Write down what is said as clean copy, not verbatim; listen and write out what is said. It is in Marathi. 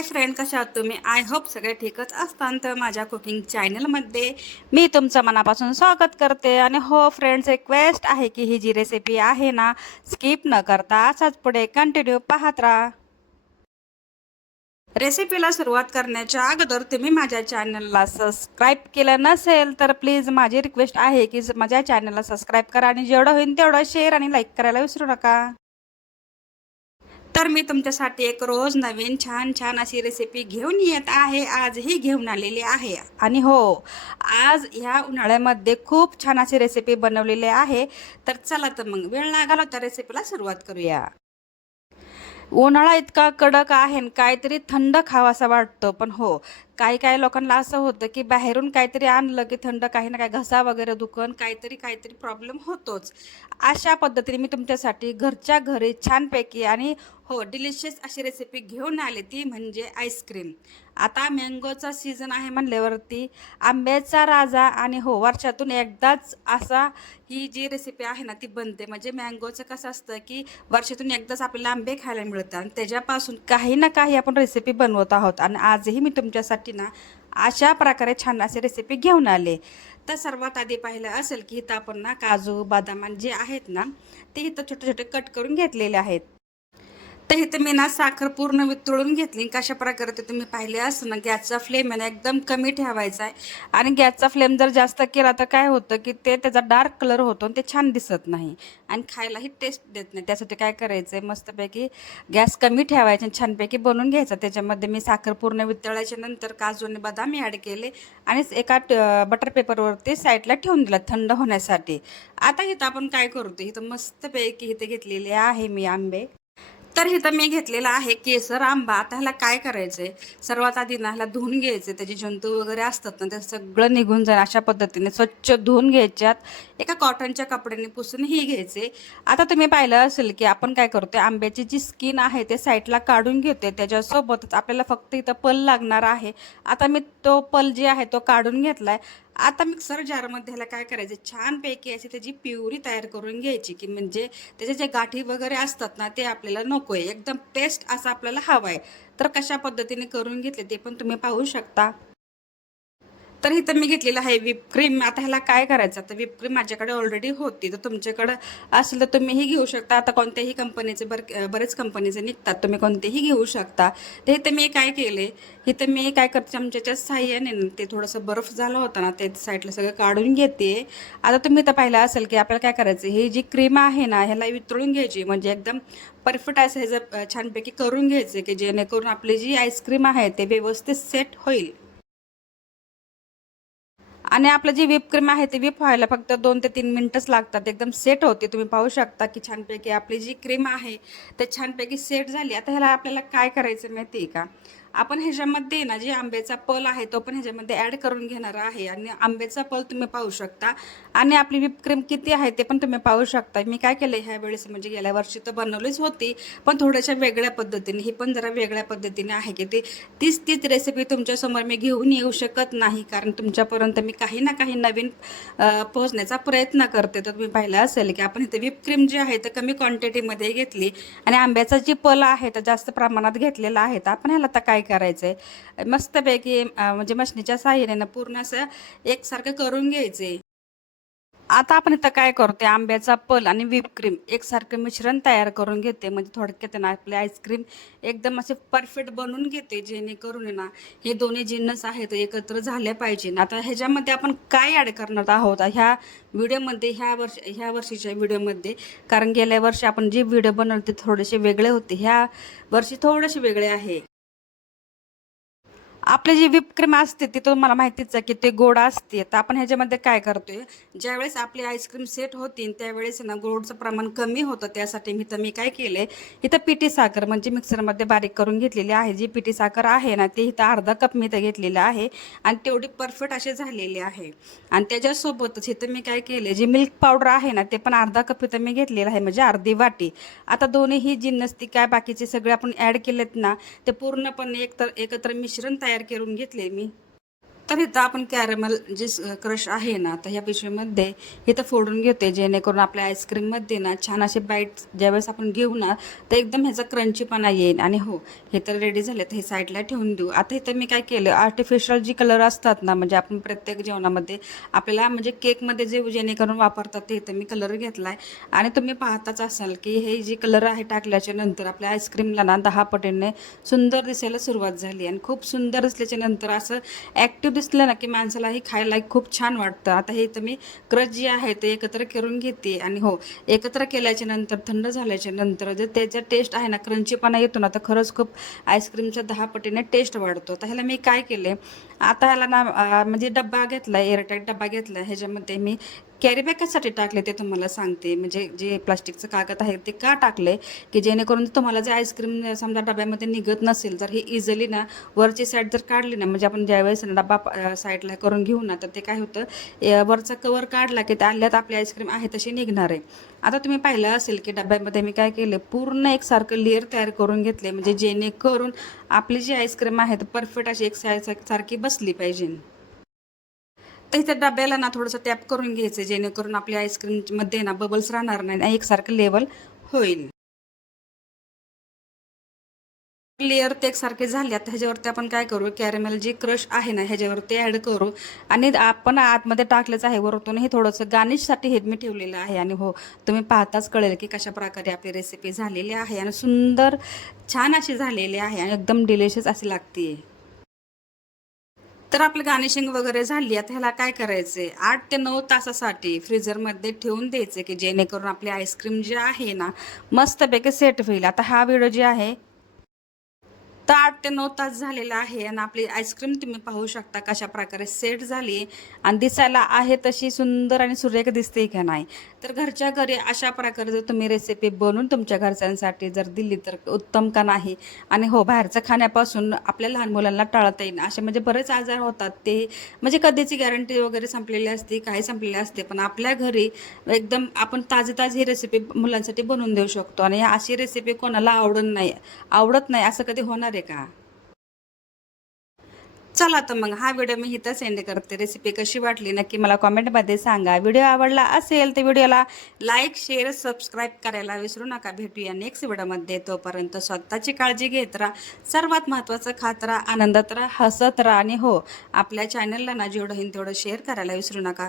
हाय फ्रेंड, कशा आहात तुम्ही? आय होप सगळे ठीकच असतात. तर माझ्या कुकिंग चॅनलमध्ये मी तुमचं मनापासून स्वागत करते. आणि हो फ्रेंड्स, रिक्वेस्ट आहे की ही जी रेसिपी आहे ना, स्किप न करता असाच पुढे कंटिन्यू पाहत राहा. रेसिपीला सुरुवात करण्याच्या अगोदर तुम्ही माझ्या चॅनलला सबस्क्राईब केलं नसेल तर प्लीज माझी रिक्वेस्ट आहे की माझ्या चॅनलला सबस्क्राईब करा आणि जेवढं होईल तेवढं शेअर आणि लाईक करायला विसरू नका. तर मी तुमच्यासाठी एक रोज नवीन छान छान अशी रेसिपी घेऊन येत आहे. आजही घेऊन आलेली आहे. आणि हो, आज ह्या उन्हाळ्यामध्ये खूप छान अशी रेसिपी बनवलेली आहे. तर चला तर मग वेळ न घालवता रेसिपीला सुरुवात करूया. उन्हाळा इतका कडक आहे आणि काहीतरी थंड खावासा वाटतो. पण हो, काही काही लोकांना असं होतं की बाहेरून काहीतरी आणलं की थंड काही ना काही घसा वगैरे दुखन काहीतरी काहीतरी प्रॉब्लेम होतोच. अशा पद्धतीने मी तुमच्यासाठी घरच्या घरी छानपैकी आणि हो डिलिशियस अशी रेसिपी घेऊन आली, ती म्हणजे आईस्क्रीम. आता मँगोचा सीझन आहे म्हणल्यावरती आंब्याचा राजा आणि हो वर्षातून एकदाच असा ही जी रेसिपी आहे ना ती बनते. म्हणजे मँगोचं कसं असतं की वर्षातून एकदाच आपल्याला आंबे खायला मिळतात आणि त्याच्यापासून काही ना काही आपण रेसिपी बनवत आहोत. आणि आजही मी तुमच्यासाठी ना अशा प्रकारे छान असे रेसिपी घेऊन आले. तर सर्वात आधी पाहिलं असेल की इथं आपण ना काजू बदाम जे आहेत ना ते इथं छोटे छोटे कट करून घेतलेले आहेत. तर इथे मी ना साखर पूर्ण वितळून घेतली. कशा प्रकारे ते तुम्ही पाहिले असं ना, गॅसचा फ्लेम आहे ना एकदम कमी ठेवायचा आहे. आणि गॅसचा फ्लेम जर जास्त केला तर काय होतं की ते त्याचा डार्क कलर होतो आणि ते छान दिसत नाही आणि खायलाही टेस्ट देत नाही. त्यासाठी काय करायचं आहे, मस्तपैकी गॅस कमी ठेवायचे आणि छानपैकी बनवून घ्यायचं. त्याच्यामध्ये मी साखर पूर्ण वितळायच्या नंतर काजू आणि बदाम ॲड केले आणि एका बटर पेपरवरती साईडला ठेवून दिला थंड होण्यासाठी. आता इथं आपण काय करतो, इथं मस्तपैकी इथे घेतलेले आहे मी आंबे. तर इथं मी घेतलेला आहे केसर आंबा. आता ह्याला काय करायचंय, सर्वात आधी ना ह्याला धुवून घ्यायचे. त्याचे जंतू वगैरे असतात ना ते सगळं निघून जाईल अशा पद्धतीने स्वच्छ धुवून घ्यायच्यात. एका कॉटनच्या कपड्याने पुसून ही घ्यायचे. आता तुम्ही पाहिलं असेल की आपण काय करतोय, आंब्याची जी स्किन आहे ते साईडला काढून घेतोय. त्याच्यासोबतच आपल्याला फक्त इथं पल लागणार आहे. आता मी तो पल जे आहे तो काढून घेतलाय. आता मिक्सर जारमध्ये ह्याला काय करायचं, छानपैकी अशी त्याची प्युरी तयार करून घ्यायची. की म्हणजे त्याचे जे गाठी वगैरे असतात ना ते आपल्याला नको आहे, एकदम पेस्ट असं आपल्याला हवं आहे. तर कशा पद्धतीने करून घेतले ते पण तुम्ही पाहू शकता. तर इथं मी घेतलेलं आहे व्हिप क्रीम. आता ह्याला काय करायचं, तर व्हिप क्रीम माझ्याकडे ऑलरेडी होती. तर तुमच्याकडं असेल तर तुम्हीही घेऊ शकता. आता कोणत्याही कंपनीचे बरेच कंपनीचे निघतात, तुम्ही कोणतेही घेऊ शकता. तर इथं मी काय केले, इथं मी काय करते, चमच्याच्या साह्याने ना ते थोडंसं बर्फ झालं होतं ना ते साईडला सगळं काढून घेते. आता तुम्ही तर पाहिलं असेल की आपल्याला काय करायचं, ही जी क्रीम आहे ना ह्याला वितळून घ्यायची. म्हणजे एकदम परफेक्ट असं ह्याचं छानपैकी करून घ्यायचं की जेणेकरून आपली जी आईस्क्रीम आहे ते व्यवस्थित सेट होईल. आणि आपलं जी व्हिप क्रीम आहे ते व्हिप व्हायला फक्त 2 ते 3 मिनिटच लागतात. एकदम सेट होते. तुम्ही पाहू शकता की छानपैकी आपली जी क्रीम आहे ते छानपैकी सेट झाली. आता ह्याला आपल्याला काय करायचं माहिती आहे का, आपण ह्याच्यामध्ये ना जे आंब्याचा पल आहे तो पण ह्याच्यामध्ये ॲड करून घेणार आहे. आणि आंब्याचा पल तुम्ही पाहू शकता आणि आपली व्हिप क्रीम किती आहे ते पण तुम्ही पाहू शकता. मी काय केलं ह्या वेळेस, म्हणजे गेल्या वर्षी तर बनवलीच होती पण थोड्याशा वेगळ्या पद्धतीने, ही पण जरा वेगळ्या पद्धतीने आहे की ती तीच तीच रेसिपी तुमच्यासमोर मी घेऊन येऊ शकत नाही, कारण तुमच्यापर्यंत मी काही ना काही नवीन पोहोचण्याचा प्रयत्न करते. तर तुम्ही पाहिलं असेल की आपण इथे व्हिप क्रीम जी आहे तर कमी क्वांटिटीमध्ये घेतली आणि आंब्याचा जी पल आहे तर जास्त प्रमाणात घेतलेला आहे. तर आपण ह्याला आता काय करायचं आहे, मस्तपैकी म्हणजे मशनीच्या साहाय्याने ना पूर्ण असं एकसारखं करून घ्यायचे. आता आपण इथं काय करते, आंब्याचा पल आणि व्हिप क्रीम एकसारखं मिश्रण तयार करून घेते. म्हणजे थोडक्यात ना आपली आईस्क्रीम एकदम असे परफेक्ट बनवून घेते, जेणेकरून आहे ना हे दोन्ही जिन्नस आहेत एकत्र झाले पाहिजे. आता ह्याच्यामध्ये आपण काय ॲड करणार आहोत ह्या व्हिडिओमध्ये, ह्या वर्षीच्या व्हिडिओमध्ये, कारण गेल्या वर्षी आपण जे व्हिडिओ बनवले ते थोडेसे वेगळे होते, ह्या वर्षी थोडेसे वेगळे आहे. आपली जी व्हिप क्रीम असते ती तुम्हाला माहितीच आहे की ते गोड असते. तर आपण ह्याच्यामध्ये काय करतोय, ज्यावेळेस आपली आईस्क्रीम सेट होती त्यावेळेस ना गोडचं प्रमाण कमी होतं. त्यासाठी मी काय केले, इथं पिठी साखर म्हणजे मिक्सरमध्ये बारीक करून घेतलेली आहे. जी पिठी साखर आहे ना ती इथं अर्धा कप मी इथं घेतलेलं आहे आणि तेवढी परफेक्ट असे झालेली आहे. आणि त्याच्यासोबतच इथं मी काय केले, जी मिल्क पावडर आहे ना ते पण अर्धा कप इथं मी घेतलेलं आहे, म्हणजे अर्धी वाटी. आता दोन्हीही जिन्नस ती काय बाकीचे सगळे आपण ॲड केलेत ना ते पूर्णपणे एकत्र मिश्रण तयार करून घेतले मी. तर इथं आपण कॅरमल जे क्रश आहे ना, तर ह्या पिशवीमध्ये इथं फोडून घेते, जेणेकरून आपल्या आईस्क्रीममध्ये ना छान असे बाईट ज्यावेळेस आपण घेऊ ना, तर एकदम ह्याचा क्रंचीपणा येईल. आणि हो, हे तर रेडी झाले, तर हे साईडला ठेवून देऊ. आता इथं मी काय केलं, आर्टिफिशियल जी कलर असतात ना, म्हणजे आपण प्रत्येक जेवणामध्ये आपल्याला म्हणजे केकमध्ये जे जेणेकरून वापरतात, ते इथं मी कलर घेतला आहे. आणि तुम्ही पाहताच असाल की हे जे कलर आहे टाकल्याच्या नंतर आपल्या आईस्क्रीमला ना 10 पटीने सुंदर दिसायला सुरुवात झाली. आणि खूप सुंदर दिसल्याच्या नंतर असं ॲक्टिव्ह दिसलं ना की माणसालाही खायला खूप छान वाटतं. आता हे तर मी क्रश जे आहे ते एकत्र करून घेते. आणि हो, एकत्र केल्याच्या नंतर थंड झाल्याच्या नंतर जे त्याचा टेस्ट आहे ना, क्रंचीपणा येतो ना, तर खरंच खूप आईस्क्रीमच्या 10 पटीने टेस्ट वाढतो. तर ह्याला मी काय केले, आता ह्याला ना म्हणजे डब्बा घेतला, एअरटाईट डब्बा घेतला. ह्याच्यामध्ये मी कॅरी बॅग कशासाठी टाकले ते तुम्हाला सांगते. म्हणजे जे प्लास्टिकचं कागद आहे ते का टाकले, की जेणेकरून तुम्हाला जे आईस्क्रीम समजा डब्यामध्ये निघत नसेल, तर ही इझिली ना वरची साईड जर काढली ना, म्हणजे आपण ज्यावेळेस डब्बा साईडला करून घेऊ ना, तर ते काय होतं, वरचा कवर काढला की त्याल्यात आपली आईस्क्रीम आहे तशी निघणार आहे. आता तुम्ही पाहिलं असेल की डब्यामध्ये मी काय केलं, पूर्ण एकसारखं लेअर तयार करून घेतले, म्हणजे जेणेकरून आपली जी आईस्क्रीम आहे तर परफेक्ट अशी एक सारखी बसली पाहिजे. तर इथे डब्याला ना थोडंसं टॅप करून घ्यायचं, जेणेकरून आपल्या आईस्क्रीममध्ये ना बबल्स राहणार नाही आणि एकसारखं लेवल होईल. लेयर ते एकसारखे झाले. आता ह्याच्यावरती आपण काय करू, कॅरेमेल जी क्रश आहे ना ह्याच्यावरती ॲड करू. आणि आपण आतमध्ये टाकलंच आहे, वरतून हे थोडंसं गार्निशसाठी हे मी ठेवलेलं आहे. आणि हो, तुम्ही पाहताच कळेल की कशा प्रकारे आपली रेसिपी झालेली आहे आणि सुंदर छान अशी झालेली आहे आणि एकदम डिलिशियस अशी लागते. तर आपलं गार्निशिंग वगैरे झाली. आता ह्याला काय करायचंय, 8 ते 9 तासासाठी फ्रीझरमध्ये ठेवून द्यायचे, की जेणेकरून आपली आईस्क्रीम जी आहे ना मस्तपैकी सेट होईल. आता हा व्हिडिओ जे आहे तर 8 ते 9 तास झालेला आहे आणि आपली आईस्क्रीम तुम्ही पाहू शकता कशा प्रकारे सेट झाली आणि दिसायला आहे तशी सुंदर आणि सुरेख दिसते का नाही. तर घरच्या घरी अशा प्रकारे जर तुम्ही रेसिपी बनवून तुमच्या घरच्यांसाठी जर दिली तर उत्तम का नाही. आणि हो, बाहेरचं खाण्यापासून आपल्या लहान मुलांना टाळता येईल. असे म्हणजे बरेच आजार होतात, ते म्हणजे कधीची गॅरंटी वगैरे संपलेली असते, काही संपलेली असते, पण आपल्या घरी एकदम आपण ताजी ताजी ही रेसिपी मुलांसाठी बनवून देऊ शकतो. आणि अशी रेसिपी कोणाला आवडत नाही असं कधी होणार आहे का? चला तर मग हा व्हिडिओ मी इथं सेंड करते. रेसिपी कशी वाटली नक्की मला कॉमेंटमध्ये सांगा. व्हिडिओ आवडला असेल तर व्हिडिओला लाईक, शेअर, सबस्क्राईब करायला विसरू नका. भेटूया नेक्स्ट व्हिडिओमध्ये. तोपर्यंत स्वतःची काळजी घेत राहा. सर्वात महत्त्वाचं, खात राहा, आनंदात राहा, हसत राहा. आणि हो, आपल्या चॅनलला ना जेवढं होईल तेवढं शेअर करायला विसरू नका.